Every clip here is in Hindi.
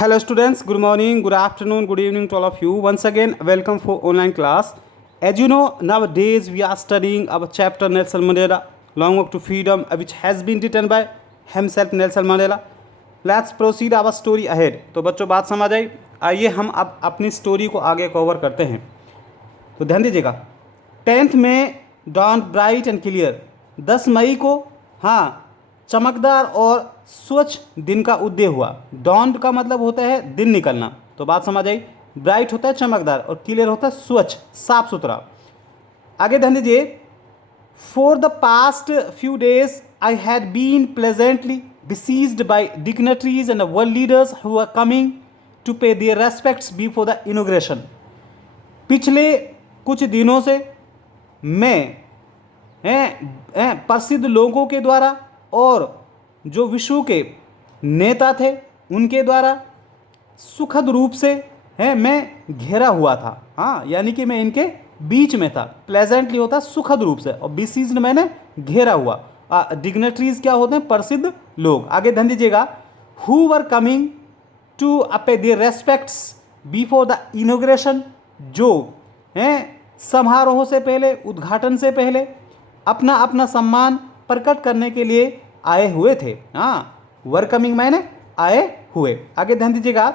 Hello students, good morning, good afternoon, good evening to all of you. Once again, welcome for online class. As you know, nowadays we are studying our chapter Nelson Mandela, Long Walk to Freedom, which has been written by himself Nelson Mandela. Let's proceed our story ahead. तो बच्चों बात समझ आई। आइए हम अब अपनी स्टोरी को आगे कवर करते हैं। तो ध्यान दीजिएगा, 10th में डॉन ब्राइट एंड क्लियर, 10 मई को हाँ चमकदार और स्वच्छ दिन का उदय हुआ। डॉन का मतलब होता है दिन निकलना, तो बात समझ आई। ब्राइट होता है चमकदार और क्लियर होता है स्वच्छ साफ सुथरा। आगे ध्यान दीजिए, for the past few days I had been pleasantly besieged by dignitaries and world leaders who are coming to pay their respects before the inauguration. पिछले कुछ दिनों से मैं प्रसिद्ध लोगों के द्वारा और जो विश्व के नेता थे उनके द्वारा सुखद रूप से मैं घेरा हुआ था। हाँ, यानी कि मैं इनके बीच में था। प्लेजेंटली होता है सुखद रूप से, और बिसीज्ड मैंने घेरा हुआ। डिग्नेटरीज क्या होते हैं? प्रसिद्ध लोग। आगे ध्यान दीजिएगा, who were coming to pay their respects before the inauguration, जो समारोह से पहले, उद्घाटन से पहले अपना अपना सम्मान प्रकट करने के लिए आए हुए थे। हाँ, वर कमिंग मैंने आए हुए। आगे ध्यान दीजिएगा,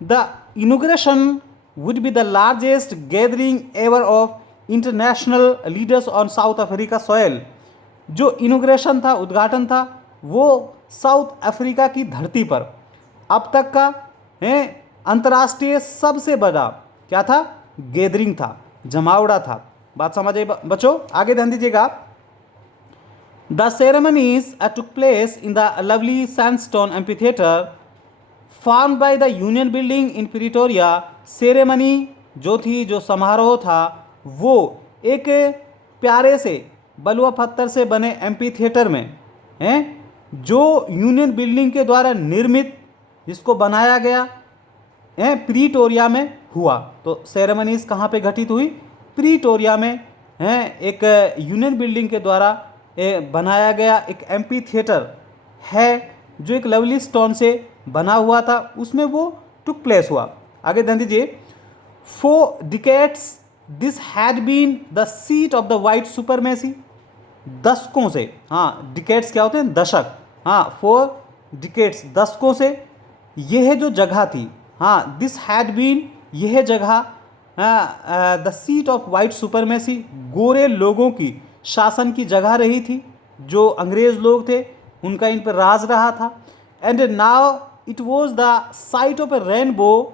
the inauguration would be the largest gathering ever of international leaders on south Africa soil. जो इनोग्रेशन था, उद्घाटन था, वो साउथ अफ्रीका की धरती पर अब तक का अंतर्राष्ट्रीय सबसे बड़ा क्या था? गैदरिंग था, जमावड़ा था। बात समझ आई बच्चों? आगे ध्यान दीजिएगा, the ceremonies took place in the lovely sandstone amphitheater formed by the Union Building in Pretoria. Ceremony जो थी, जो समारोह था, वो एक प्यारे से बलुआ पत्थर से बने एम्पी थिएटर में जो यूनियन बिल्डिंग के द्वारा निर्मित, जिसको बनाया गया प्रीटोरिया में हुआ। तो सेरेमनीज कहाँ पे घटित हुई? प्रीटोरिया में एक यूनियन बिल्डिंग के द्वारा बनाया गया एक एम्पी थिएटर है, जो एक लवली स्टोन से बना हुआ था, उसमें वो टुक प्लेस हुआ। आगे ध्यान दीजिए, 4 decades this had been the seat of the white supremacy. दशकों से, हाँ डिकेट्स क्या होते हैं? दशक। हाँ, 4 decades, दशकों से यह जो जगह थी, हाँ दिस हैड बीन, यह जगह the seat of white supremacy, गोरे लोगों की शासन की जगह रही थी। जो अंग्रेज लोग थे उनका इन पर राज रहा था। And now it was the site of A rainbow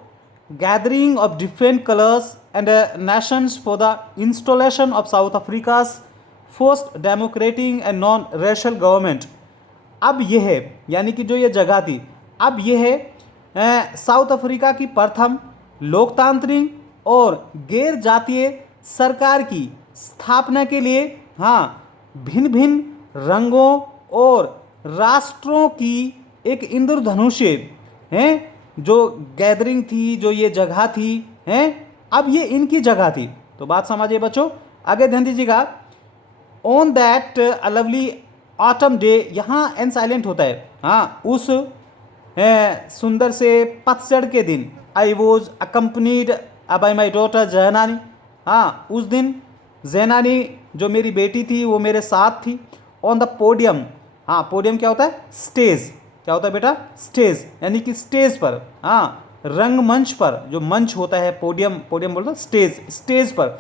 gathering of different colors and nations for the installation of South Africa's first democratic and non-racial government. अब यह है, यानी कि जो ये जगह थी, अब यह है साउथ अफ्रीका की प्रथम लोकतांत्रिक और गैर जातीय सरकार की स्थापना के लिए, हाँ भिन्न भिन्न रंगों और राष्ट्रों की एक इंद्रधनुष्य जो गैदरिंग थी, जो ये जगह थी, अब ये इनकी जगह थी। तो बात समझिए बच्चों। आगे ध्यान दीजिएगा, on that lovely autumn day, यहाँ एन साइलेंट होता है, हाँ उस सुंदर से पतझड़ के दिन, I was accompanied by my daughter Zenani. हाँ, उस दिन जैनानी जो मेरी बेटी थी वो मेरे साथ थी। ऑन द पोडियम, हाँ पोडियम क्या होता है? स्टेज। क्या होता है बेटा? स्टेज, यानी कि स्टेज पर, हाँ रंगमंच पर, जो मंच होता है पोडियम, पोडियम बोलते हैं स्टेज, स्टेज पर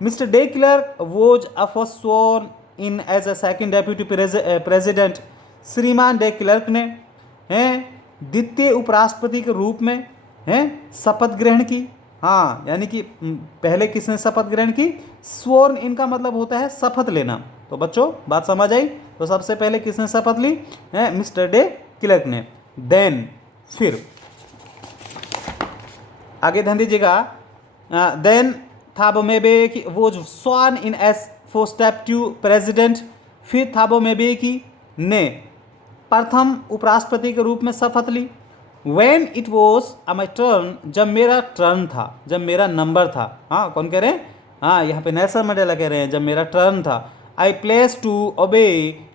Mr de Klerk was sworn in as a second deputy president. श्रीमान डे क्लर्क ने द्वितीय उपराष्ट्रपति के रूप में शपथ ग्रहण की। हाँ, यानी कि पहले किसने शपथ ग्रहण की? स्वर्ण, इनका मतलब होता है शपथ लेना। तो बच्चों बात समझ आई। तो सबसे पहले किसने शपथ ली? मिस्टर डे क्लर्क ने। देन फिर आगे ध्यान दीजिएगा, then Thabo Mbeki was sworn in as first deputy president. फिर थाबो म्बेकी ने प्रथम उपराष्ट्रपति के रूप में शपथ ली। When it was my turn, जब मेरा टर्न था, जब मेरा नंबर था। हाँ, कौन कह रहे हैं? हाँ, यहाँ पे नेल्सन मंडेला कह रहे हैं, जब मेरा टर्न था। I place to obey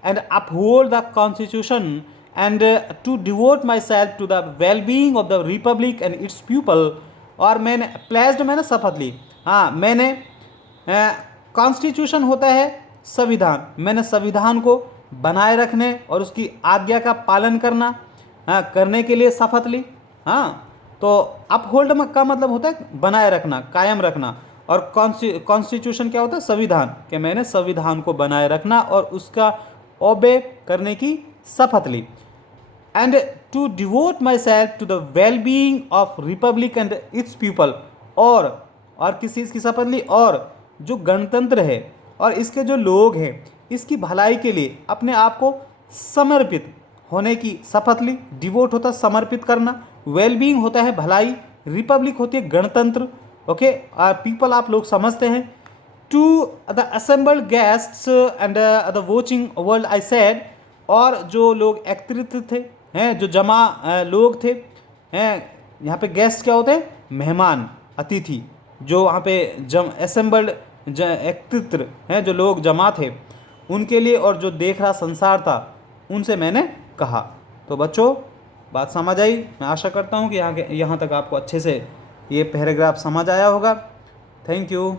and uphold the constitution and to devote my self to the well being of the republic and its people. और मैंने प्लेस्ड, मैंने शपथ ली, हाँ मैंने, कॉन्स्टिट्यूशन होता है संविधान, मैंने संविधान को बनाए रखने और उसकी आज्ञा का पालन करना, हाँ करने के लिए शपथ ली। हाँ तो अपहोल्ड का मतलब होता है बनाए रखना, कायम रखना, और कॉन्स्टिट्यूशन क्या होता है, संविधान, कि मैंने संविधान को बनाए रखना और उसका ओबे करने की शपथ ली। And to devote my self to the well being of republic and its people. और किस चीज़ की शपथ ली, और जो गणतंत्र है और इसके जो लोग हैं इसकी भलाई के लिए अपने आप को समर्पित होने की शपथ ली। डिवोट होता है समर्पित करना, वेल बीइंग होता है भलाई, रिपब्लिक होती है गणतंत्र, ओके, पीपल आप लोग समझते हैं। To the assembled guests and the watching world I said. और जो लोग एकत्रित थे, हैं जो जमा लोग थे, हैं यहाँ पे गेस्ट क्या होते हैं, मेहमान, अतिथि, जो वहाँ पे असेंबल्ड एकत्रित हैं जो लोग जमा थे उनके लिए, और जो देख रहा संसार था उनसे मैंने कहा। तो बच्चों बात समझ आई, मैं आशा करता हूँ कि यहाँ तक आपको अच्छे से ये पैराग्राफ समझ आया होगा। Thank you.